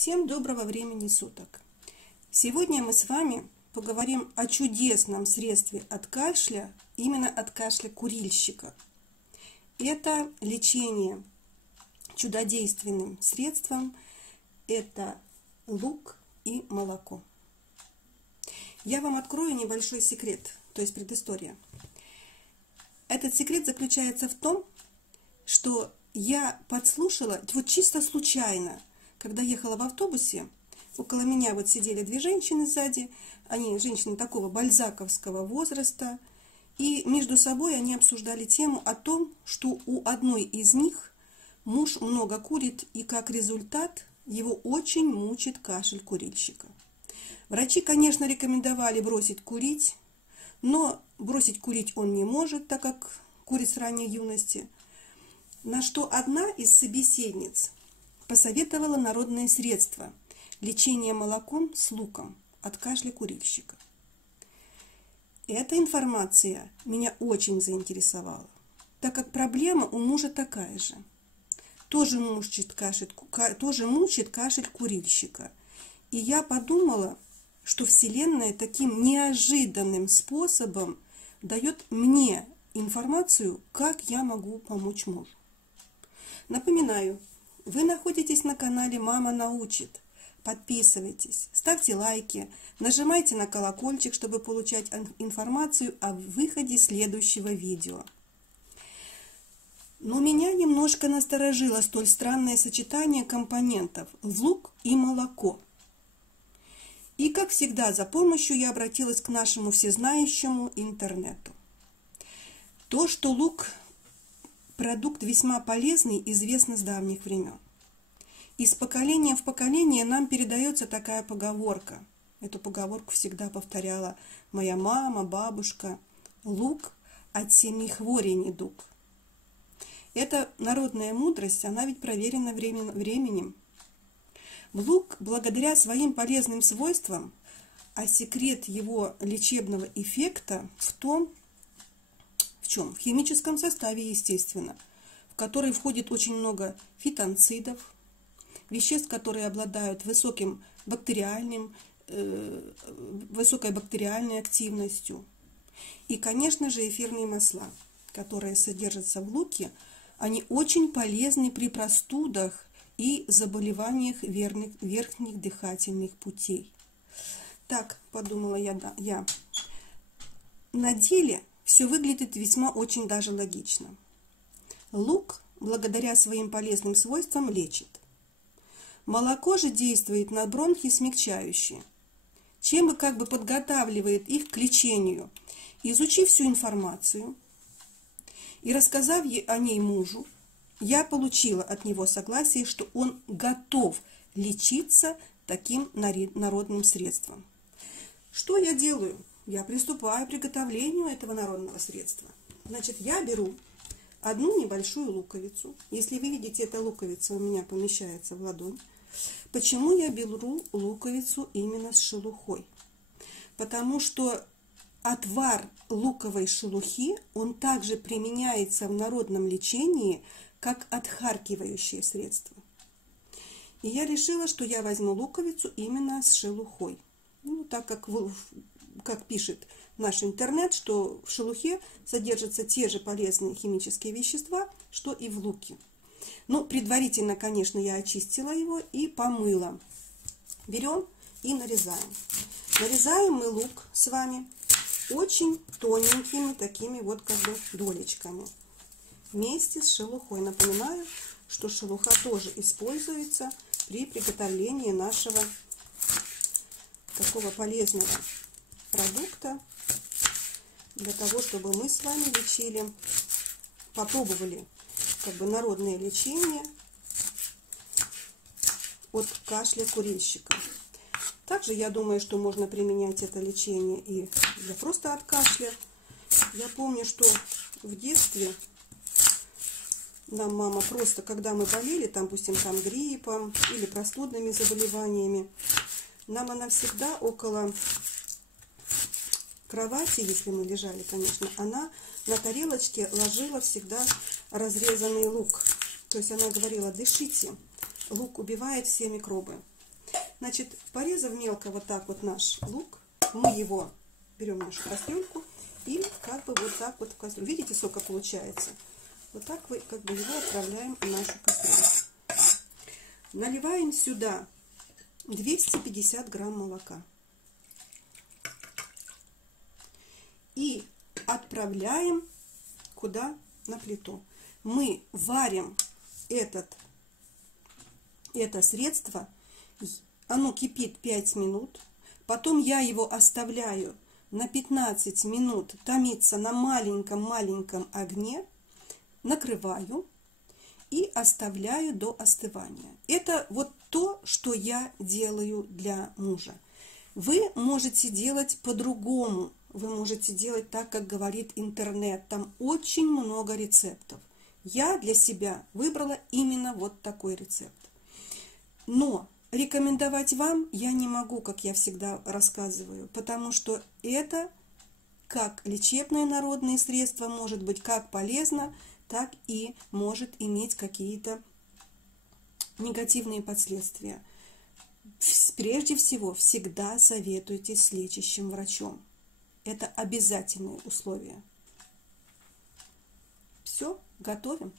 Всем доброго времени суток! Сегодня мы с вами поговорим о чудесном средстве от кашля, именно от кашля курильщика. Это лечение чудодейственным средством, это лук и молоко. Я вам открою небольшой секрет, то есть предыстория. Этот секрет заключается в том, что я подслушала, вот чисто случайно, когда ехала в автобусе, около меня вот сидели две женщины сзади, они женщины такого бальзаковского возраста, и между собой они обсуждали тему о том, что у одной из них муж много курит, и как результат его очень мучит кашель курильщика. Врачи, конечно, рекомендовали бросить курить, но бросить курить он не может, так как курит с ранней юности. На что одна из собеседниц посоветовала народное средство – лечение молоком с луком от кашля курильщика. Эта информация меня очень заинтересовала, так как проблема у мужа такая же. Тоже мучит кашель курильщика. И я подумала, что Вселенная таким неожиданным способом дает мне информацию, как я могу помочь мужу. Напоминаю, вы находитесь на канале «Мама научит». Подписывайтесь, ставьте лайки, нажимайте на колокольчик, чтобы получать информацию о выходе следующего видео. Но меня немножко насторожило столь странное сочетание компонентов лук и молоко. И, как всегда, за помощью я обратилась к нашему всезнающему интернету. То, что лук – продукт весьма полезный, известно с давних времен. Из поколения в поколение нам передается такая поговорка. Эту поговорку всегда повторяла моя мама, бабушка. Лук от 7 хворей недуг. Эта народная мудрость, она ведь проверена временем. Лук, благодаря своим полезным свойствам, а секрет его лечебного эффекта в чем? В химическом составе, естественно, в который входит очень много фитонцидов, веществ, которые обладают высокой бактериальной активностью. И, конечно же, эфирные масла, которые содержатся в луке, они очень полезны при простудах и заболеваниях верхних дыхательных путей. Так, подумала я. На деле все выглядит весьма очень даже логично. Лук, благодаря своим полезным свойствам, лечит. Молоко же действует на бронхи смягчающие, чем как бы подготавливает их к лечению. Изучив всю информацию и рассказав о ней мужу, я получила от него согласие, что он готов лечиться таким народным средством. Что я делаю? Я приступаю к приготовлению этого народного средства. Значит, я беру одну небольшую луковицу. Если вы видите, эта луковица у меня помещается в ладонь. Почему я беру луковицу именно с шелухой? Потому что отвар луковой шелухи, он также применяется в народном лечении как отхаркивающее средство. И я решила, что я возьму луковицу именно с шелухой. Ну, так как пишет наш интернет, что в шелухе содержатся те же полезные химические вещества, что и в луке. Но предварительно, конечно, я очистила его и помыла. Берем и нарезаем. Нарезаем мы лук с вами очень тоненькими такими вот как бы долечками. Вместе с шелухой. Напоминаю, что шелуха тоже используется при приготовлении нашего такого полезного продукта, для того, чтобы мы с вами лечили, попробовали как бы народное лечение от кашля курильщика. Также я думаю, что можно применять это лечение и для просто от кашля. Я помню, что в детстве нам мама просто, когда мы болели, допустим, гриппом или простудными заболеваниями, нам она всегда около кровати, если мы лежали, конечно, она на тарелочке ложила всегда разрезанный лук. То есть она говорила: дышите, лук убивает все микробы. Значит, порезав мелко вот так вот наш лук, мы его берем в нашу кастрюльку и как бы вот так вот в кастрюлю. Видите, сколько получается? Вот так вы как бы его отправляем в нашу кастрюлю. Наливаем сюда 250 грамм молока. И отправляем куда? На плиту. Мы варим это средство, оно кипит 5 минут, потом я его оставляю на 15 минут томиться на маленьком-маленьком огне, накрываю и оставляю до остывания. Это вот то, что я делаю для мужа. Вы можете делать по-другому. Вы можете делать так, как говорит интернет. Там очень много рецептов. Я для себя выбрала именно вот такой рецепт. Но рекомендовать вам я не могу, как я всегда рассказываю, потому что это как лечебное народное средство может быть как полезно, так и может иметь какие-то негативные последствия. Прежде всего, всегда советуйтесь с лечащим врачом. Это обязательные условия. Все, готовим.